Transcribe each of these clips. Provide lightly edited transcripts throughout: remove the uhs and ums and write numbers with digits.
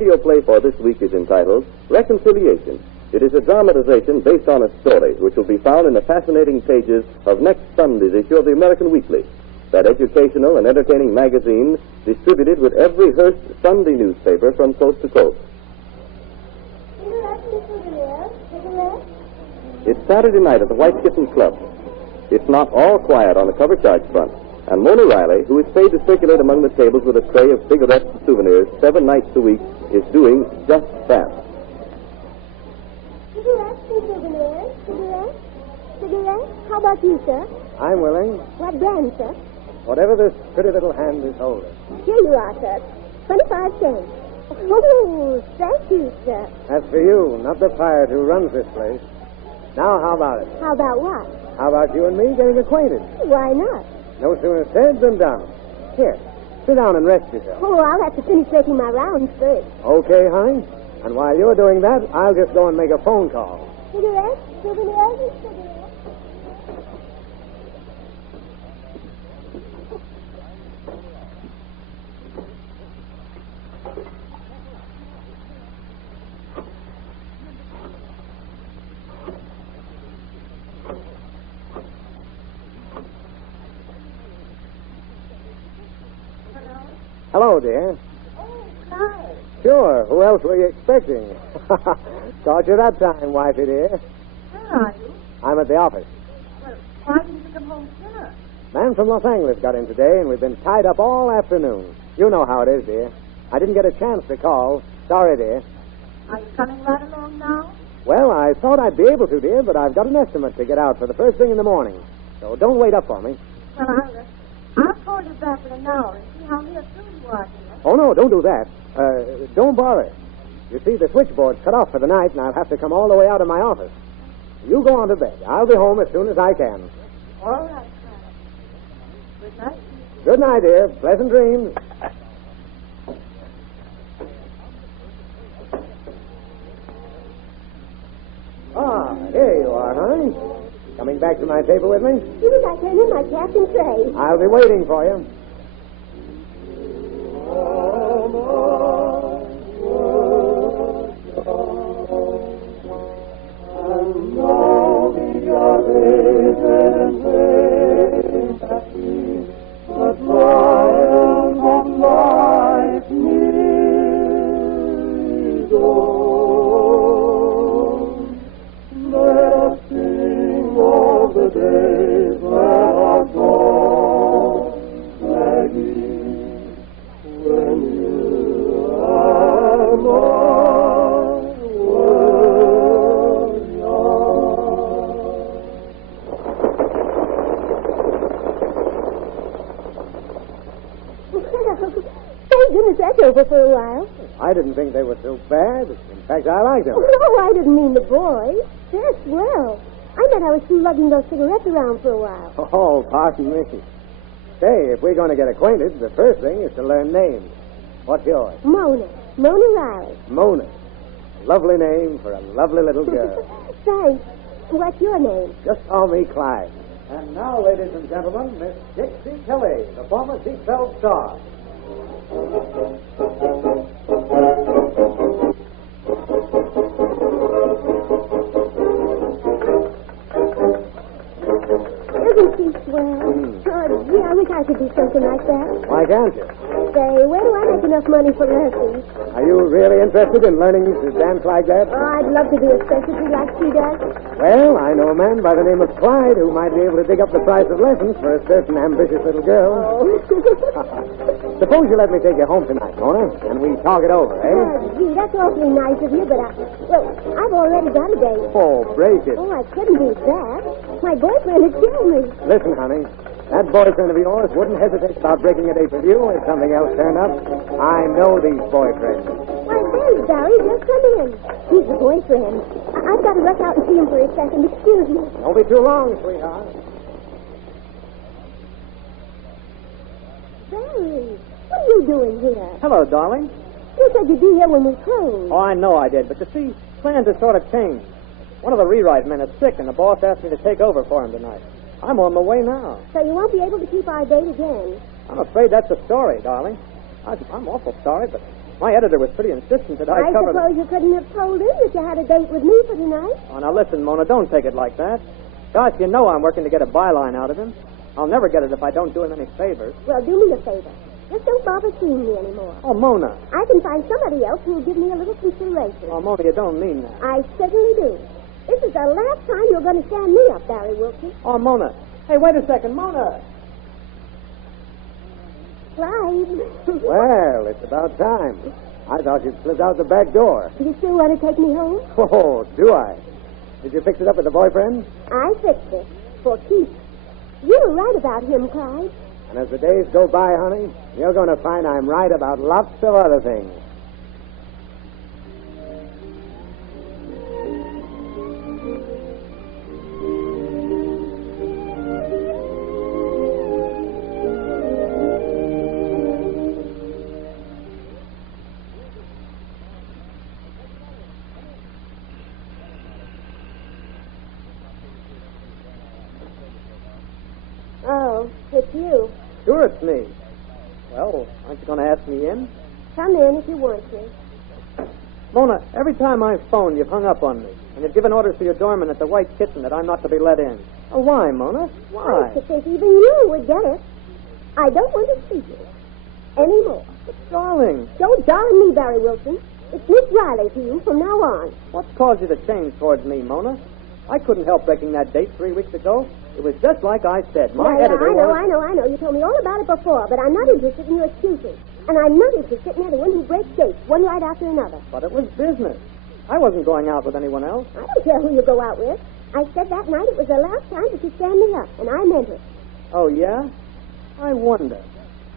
radio play for this week is entitled Reconciliation. It is a dramatization based on a story which will be found in the fascinating pages of next Sunday's issue of the American Weekly, that educational and entertaining magazine distributed with every Hearst Sunday newspaper from coast to coast. It's Saturday night at the White Kitten Club. It's not all quiet on the cover charge front, and Mona Riley, who is paid to circulate among the tables with a tray of cigarettes and souvenirs 7 nights a week, is doing just that. Cigarettes and souvenirs? Cigarettes? Cigarettes? How about you, sir? I'm willing. What brand, sir? Whatever this pretty little hand is holding. Here you are, sir. 25 cents. Oh, thank you, sir. That's for you, not the pirate who runs this place. Now, how about it? How about what? How about you and me getting acquainted? Why not? No sooner said than done. Here, sit down and rest yourself. Oh, I'll have to finish making my rounds first. Okay, honey. And while you're doing that, I'll just go and make a phone call. Cigarettes, souvenirs, and cigarettes. Hello, dear. Oh, hi. Sure. Who else were you expecting? Caught you that time, wifey dear. Where are you? I'm at the office. Well, why didn't you come home sooner? Man from Los Angeles got in today, and we've been tied up all afternoon. You know how it is, dear. I didn't get a chance to call. Sorry, dear. Are you coming right along now? Well, I thought I'd be able to, dear, but I've got an estimate to get out for the first thing in the morning. So don't wait up for me. Well, I'll call you back in an hour and see how near through you are, dear. Oh, no, don't do that. Don't bother. You see, the switchboard's cut off for the night, and I'll have to come all the way out of my office. You go on to bed. I'll be home as soon as I can. All right, Clyde. Good night. Good night, dear. Pleasant dreams. Ah, here you are, honey. Coming back to my table with me? Soon as I turn in my cap and tray. I'll be waiting for you. Thank goodness that's over for a while. I didn't think they were so bad. In fact, I liked them. Oh, no, I didn't mean the boys. They're swell. I meant I was through lugging those cigarettes around for a while. Oh, pardon me. Say, if we're going to get acquainted, the first thing is to learn names. What's yours? Mona. Mona Riley. Mona. Lovely name for a lovely little girl. Thanks. What's your name? Just call me Clyde. And now, ladies and gentlemen, Miss Dixie Kelly, the former seatbelt star. Isn't she swell? Oh, gee, I wish I could do something like that. Why can't you? Say, where do I make enough money for lessons? Are you really interested in learning to dance like that? Oh, I'd love to do a specialty like she does. Well, I know a man by the name of Clyde who might be able to dig up the price of lessons for a certain ambitious little girl. Oh. Suppose you let me take you home tonight, Mona, and we talk it over, eh? Oh, gee, that's awfully nice of you, but I've already got a date. Oh, break it. Oh, I couldn't do that. My boyfriend would kill me. Listen, honey. That boyfriend of yours wouldn't hesitate about breaking a date with you if something else turned up. I know these boyfriends. Why, there's Barry. Just come in. He's the boyfriend. I've got to rush out and see him for a second. Excuse me. Don't be too long, sweetheart. Barry, what are you doing here? Hello, darling. You said you'd be here when we closed. Oh, I know I did, but you see, plans have sort of changed. One of the rewrite men is sick, and the boss asked me to take over for him tonight. I'm on my way now. So you won't be able to keep our date again. I'm afraid that's the story, darling. I'm awful sorry, but My editor was pretty insistent that I covered... suppose you couldn't have told him that you had a date with me for tonight. Oh, now listen, Mona, don't take it like that. Gosh, you know I'm working to get a byline out of him. I'll never get it if I don't do him any favors. Well, do me a favor. Just don't bother seeing me anymore. Oh, Mona. I can find somebody else who will give me a little consideration. Oh, Mona, you don't mean that. I certainly do. This is the last time you're going to stand me up, Barry Wilson. Oh, Mona. Hey, wait a second, Mona. Clyde. Well, it's about time. I thought you'd slipped out the back door. You still want to take me home? Oh, do I? Did you fix it up with the boyfriend? I fixed it. For keeps. You were right about him, Clyde. And as the days go by, honey, you're going to find I'm right about lots of other things. Oh, it's you. Sure, it's me. Well, aren't you going to ask me in? Come in if you want to. Mona, every time I've phoned, you've hung up on me. And you've given orders to your doorman at the White Kitten that I'm not to be let in. Oh, why, Mona? I Why? should think even you would get it. I don't want to see you anymore. But, darling, Don't darn me, Barry Wilson. It's Miss Riley to you from now on. what's caused you to change towards me, Mona? I couldn't help breaking that date 3 weeks ago. It was just like I said. My editor I know. You told me all about it before, but I'm not interested in your excuses. And I'm not interested in anyone who breaks dates, one right after another. But it was business. I wasn't going out with anyone else. I don't care who you go out with. I said that night it was the last time that you stand me up, and I meant it. Oh, yeah? I wonder.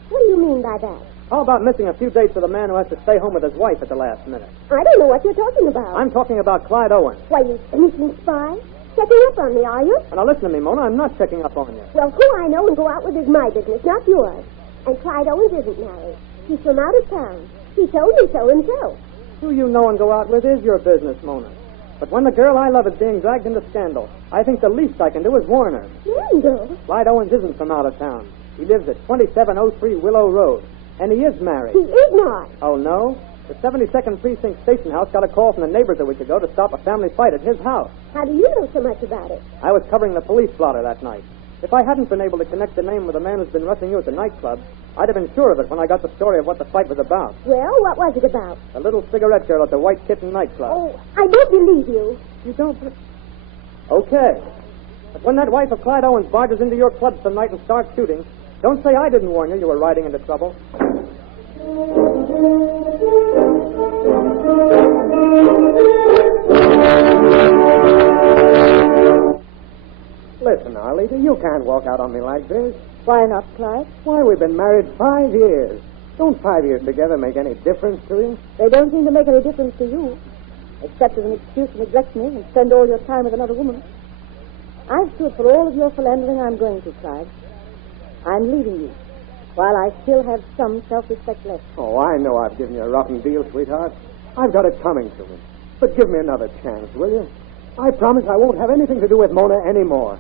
What do you mean by that? How about missing a few dates with a man who has to stay home with his wife at the last minute? I don't know what you're talking about. I'm talking about Clyde Owen. Why, you sneaking spy? Checking up on me, are you? And now listen to me, Mona. I'm not checking up on you. Well, who I know and go out with is my business, not yours. And Clyde Owens isn't married. He's from out of town. He told me so himself. Who you know and go out with is your business, Mona. But when the girl I love is being dragged into scandal, I think the least I can do is warn her. Scandal? Clyde Owens isn't from out of town. He lives at 2703 Willow Road. And he is married. He is not. Oh, no? The 72nd Precinct Station House got a call from the neighbors a week ago to stop a family fight at his house. How do you know so much about it? I was covering the police blotter that night. If I hadn't been able to connect the name with the man who's been wrestling you at the nightclub, I'd have been sure of it when I got the story of what the fight was about. Well, what was it about? The little cigarette girl at the White Kitten nightclub. Oh, I don't believe you. You don't... Okay. But when that wife of Clyde Owens barges into your club tonight and starts shooting, don't say I didn't warn you were riding into trouble. Listen, Arlita, you can't walk out on me like this. Why not, Clyde? Why, we've been married 5 years. Don't 5 years together make any difference to you? They don't seem to make any difference to you, except as an excuse to neglect me and spend all your time with another woman. I've stood for all of your philandering. I'm going to, Clyde. I'm leaving you, while I still have some self-respect left. Oh, I know I've given you a rotten deal, sweetheart. I've got it coming to me. But give me another chance, will you? I promise I won't have anything to do with Mona anymore.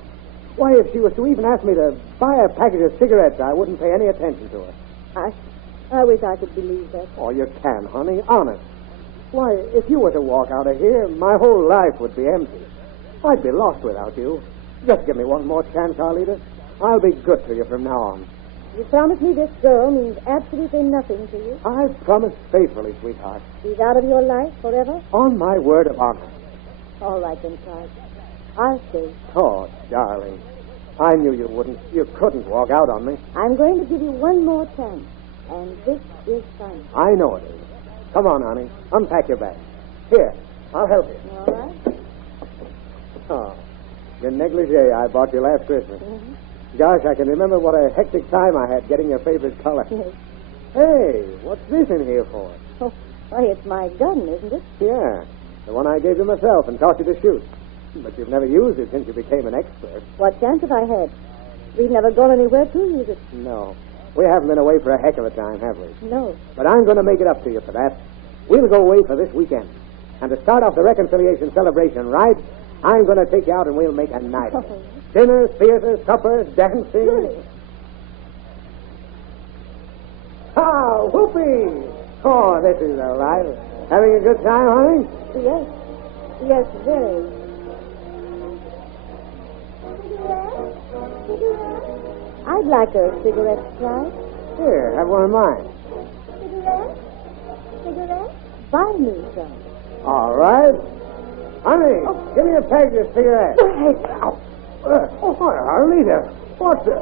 Why, if she was to even ask me to buy a package of cigarettes, I wouldn't pay any attention to her. I wish I could believe that. Oh, you can, honey, honest. Why, if you were to walk out of here, my whole life would be empty. I'd be lost without you. Just give me one more chance, Arlita. I'll be good to you from now on. You promise me this girl means absolutely nothing to you? I promise faithfully, sweetheart. She's out of your life forever? On my word of honor. All right, then, Clyde. I'll stay. Oh, darling. I knew you wouldn't. You couldn't walk out on me. I'm going to give you one more chance, and this is final. I know it is. Come on, honey. Unpack your bag. Here, I'll help you. All right? Oh, your negligee I bought you last Christmas. Mm-hmm. Gosh, I can remember what a hectic time I had getting your favorite color. Yes. Hey, what's this in here for? Oh, why, it's my gun, isn't it? Yeah, the one I gave you myself and taught you to shoot. But you've never used it since you became an expert. What chance have I had? We've never gone anywhere to use it. No. We haven't been away for a heck of a time, have we? No. But I'm going to make it up to you for that. We'll go away for this weekend. And to start off the reconciliation celebration, right, I'm going to take you out and we'll make a night of it. Dinners, theaters, suppers, dancing. Ha! Whoopee! Oh, this is all right. Having a good time, honey? Yes. Yes, very. I'd like a cigarette, Clyde. Here, have one of mine. Cigarette? Buy me some. All right. Honey, give me a package of cigarettes. Arlita, what's this?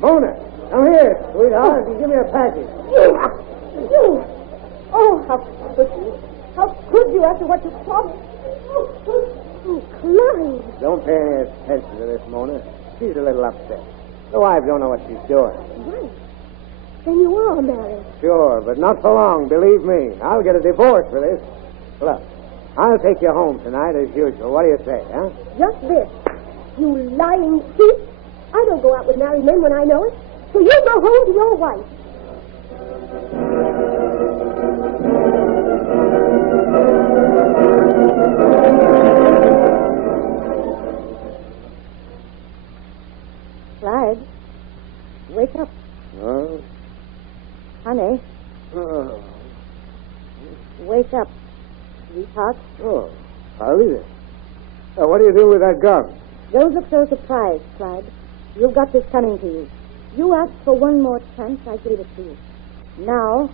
Mona, come here, sweetheart, and give me a package. You! Oh, how could you? How could you after what you promised? Oh, Clyde. Don't pay any attention to this, Mona. She's a little upset. The wife don't know what she's doing. Right. Then you are married. Sure, but not for long, believe me. I'll get a divorce for this. Look, I'll take you home tonight as usual. What do you say, huh? Just this. You lying thief. I don't go out with married men when I know it. So you go home to your wife. Clyde, wake up. Honey, wake up, sweetheart. Oh, Arlita. What do you do with that gun? Don't look so surprised, Clyde. You've got this coming to you. You asked for one more chance, I gave it to you. Now,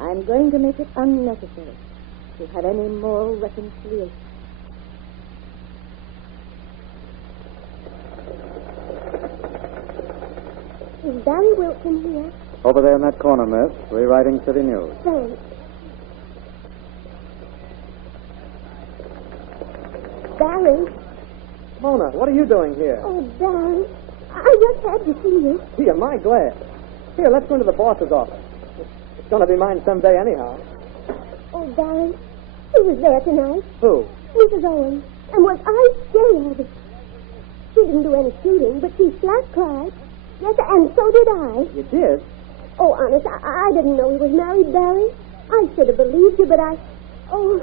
I'm going to make it unnecessary to have any more reconciliation. Is Barry Wilson here? Over there in that corner, miss, rewriting city news. Thanks. Barry. Mona, what are you doing here? Oh, Barry. I just had to see you. Gee, am I glad. Here, let's go into the boss's office. It's going to be mine someday anyhow. Oh, Barry. She was there tonight. Who? Mrs. Owens. And was I scared? She didn't do any shooting, but she flat cried. Yes, and so did I. You did? Oh, honest, I didn't know he was married, Barry. I should have believed you, but I... Oh,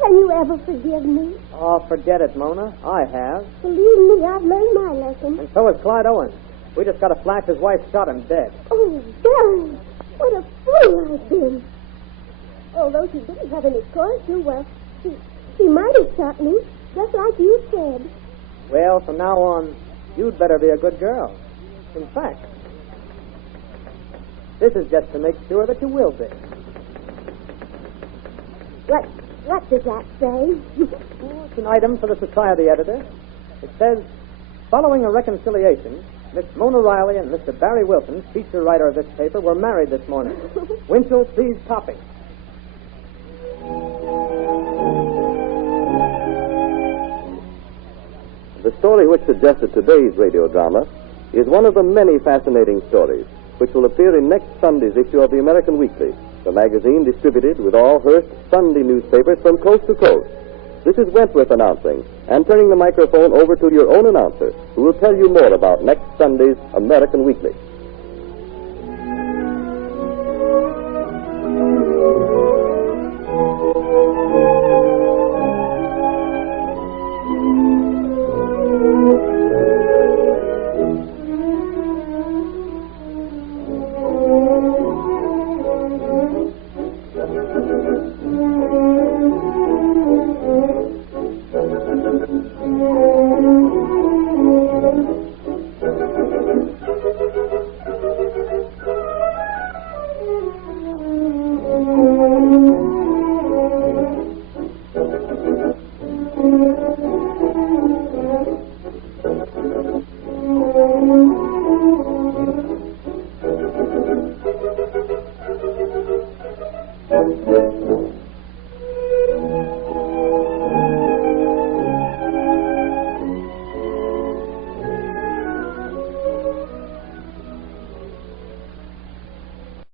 can you ever forgive me? Oh, forget it, Mona. I have. Believe me, I've learned my lesson. And so has Clyde Owens. We just got a flash his wife shot him dead. Oh, Barry, what a fool I've been. Although she didn't have any cause to, well, she might have shot me, just like you said. Well, from now on, you'd better be a good girl. In fact, this is just to make sure that you will be. What does that say? It's an item for the society editor. It says, following a reconciliation, Miss Mona Riley and Mr. Barry Wilson, feature writer of this paper, were married this morning. Winchell sees copy. The story which suggested today's radio drama is one of the many fascinating stories which will appear in next Sunday's issue of the American Weekly, the magazine distributed with all Hearst Sunday newspapers from coast to coast. This is Wentworth announcing and turning the microphone over to your own announcer, who will tell you more about next Sunday's American Weekly.